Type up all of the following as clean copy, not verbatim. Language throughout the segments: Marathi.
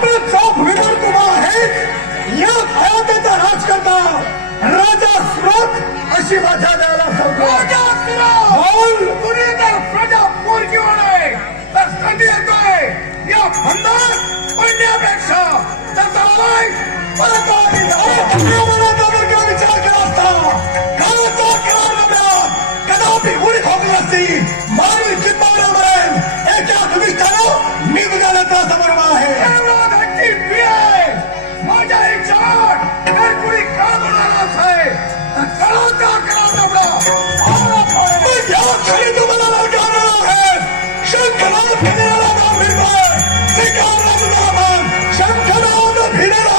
अमृत जो भूमीवर तुम्हा आहेत या भयाचा राजकर्ता राजा स्रोत अशी माझ्या द्यायला सांगतो. राजा स्रोत तुम्ही जर प्रजा पोरगी होणार तर कधी येतोय या बंधात पडण्यापेक्षा त्याचा आलाय परत विचार केला असता काळाचा करार नव्यात कदापि उडी ठोकली असती. मानवी चिंतावण्या मिळेल एका निमित्तानं मी तुझ्या समोर आहे. धक्की पी आहे माझ्या इच्छा काय कुणी का म्हणालाच आहे काळाचा करार नवडा या क्षणी तुम्हाला लावणार आहे. शंखनाद फिरणारा नाव फिरतोय स्वीकारला तुझा मान. शंखनाद फिरणारा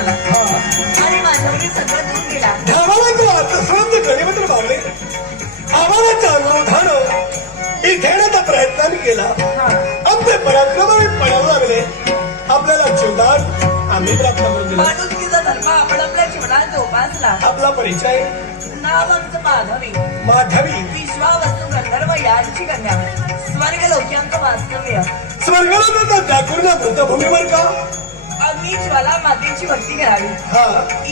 आला हा आणि माझ्यावर सगळं दूर गेला. धावाला अर्थस्वंत गणिमंत्र मागले आम्हाला अनुरोधानं ही घेण्याचा प्रयत्न केला. आमचे पराक्रम पडायला लागले. आपल्याला जीवदान आम्ही प्राप्त करून दिला. माणुसकीचा धर्म आपण आपल्या जीवनात जोपासला. आपला परिचय नाव आमचं माधवी. माधवी विश्वावस्तू गंधर्व यांची कन्या. स्वर्ग लौक्यांक वास्तव्य. स्वर्गाला ठाकूरला मृतभूमीवर का अग्नी ज्वाला मातेची भक्ती करावी हा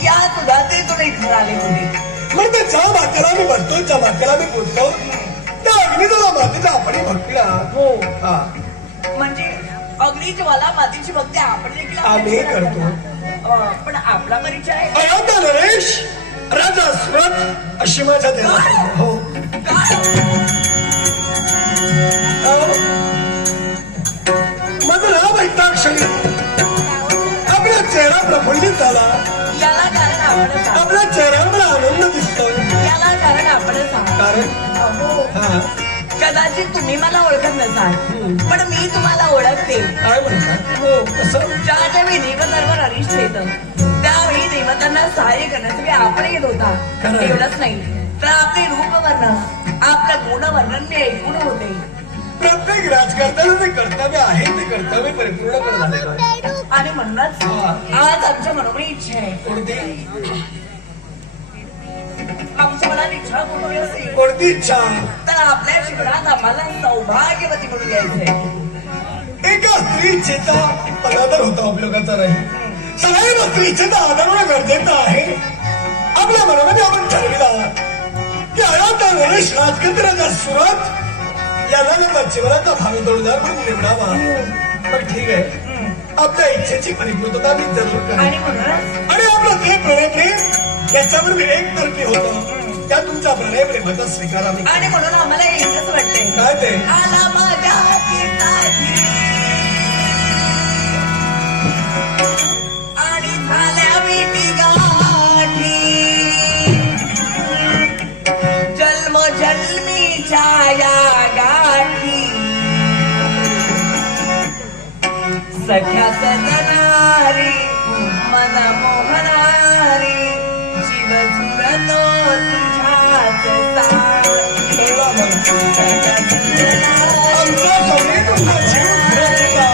या तुझ्यातून इथे आले होते. मग त्या ज्या मातेला मी बसतो ज्या मातेला मी बोलतो त्या अग्निदाला मातेचा आपण भक्तीला हो हा म्हणजे अग्नी ज्वाला मातेची भक्ती आपण देखील आम्ही करतो. पण आपला परिचय अयोध्या नरेश राजा सुरत अशी माझ्या देवाची हो माझं नाव ऐकताक्षणी आपला चेहरा प्रफुल्लित झाला. याला कारण आपण सांग. आपल्या चेहऱ्यावर आनंद दिसतोय. याला कारण आपण सांग. कारण अहो, हा कदाचित तुम्ही मला ओळखत नसाल पण मी तुम्हाला ओळखते. काय म्हणतात हो कसं ज्या वेळी देवतांवर अरिष्ट येतं त्यावेळी देवतांना सहाय्य करण्यासाठी आपण येत होता. खरं. एवढंच नाही तर आपले रूपवर्णन आपलं गुणवर्णन मी ऐकून होते. प्रत्येक राजकारत्याला जे कर्तव्य आहे ते कर्तव्य परिपूर्ण करत झालेलं आहे. आणि म्हणूनच आज आमच्या मनोमनी इच्छा आहे. कोणती आमच्या मनात इच्छा कुठे असेल कोणती इच्छा तर आपल्या जीवनात आम्हाला सौभाग्यवती करून द्यायचंय. एका स्त्रीचेचा अनादर होता उपयोगाचा नाही. सदैव स्त्रीचेचा आदर होणं गरजेचं आहे. आपल्या मनामध्ये आपण ठरविला की अयोध्या नरेश राजकर्ते राजा सुरत याला माझ्या जीवनाचा भावी जोडीदार म्हणून निवडावा. तर ठीक आहे आपल्या इच्छेची परिपूर्तता मी जरूर करेन. आणि म्हणूनच आणि आपलं ते प्रेम याच्यावर मी एकतर्फी होतो त्या तुमच्या प्रणय प्रेमाचा स्वीकार आम्ही आणि म्हणून आम्हाला एकच वाटतंय काय ते आला माझ्या हाती आणि झाल्या भेटी गाठी जन्म जन्मीच्या या गाठी सख्या सजनारी मन मोहनारी जीव झुरतो तुझ्याच साथी. कळला मला. आमचा सगळे तुमचा जीव फिरत होता.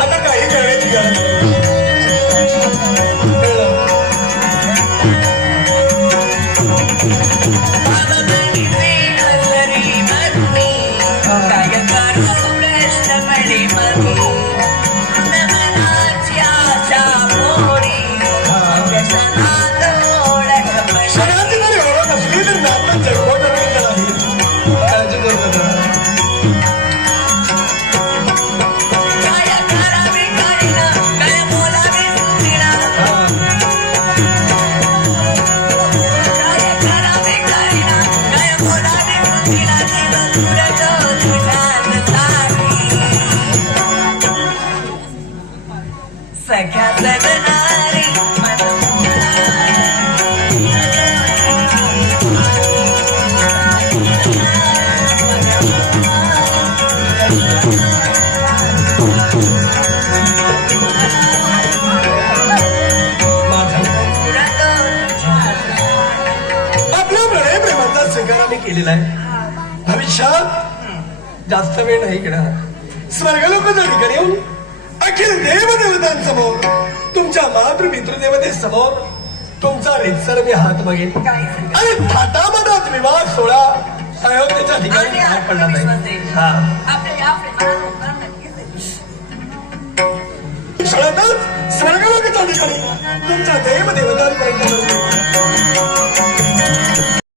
आता काही करण्याची गरज नाही. कळलं. सगळ्यांची जरी ओळख असली तरी नातं जगवत नाही. काळजी करू नका. सख्या सजनारी आपल्या प्रणय प्रेमाचा स्वीकार आम्ही केलेला आहे. भविष्यात जास्त वेळ नाही घेणार. स्वर्गलोकाच्या ठिकाणी येऊन अखिल देवदेवतांसमोर तुमच्या मातृ पितृदेवते समोर तुमचा रितसर मी हात मागेन काही सांगा. आणि थाटामाटात विवाह सोहळा अयोध्येच्या ठिकाणी आणि पार पडला आत्मविश्वास नाही. आहे. हा आपल्या या प्रेमाला होणार नक्कीच आहे. क्षणातच स्वर्गलोकाच्या ठिकाणी तुमच्या देव देवतांपर्यंत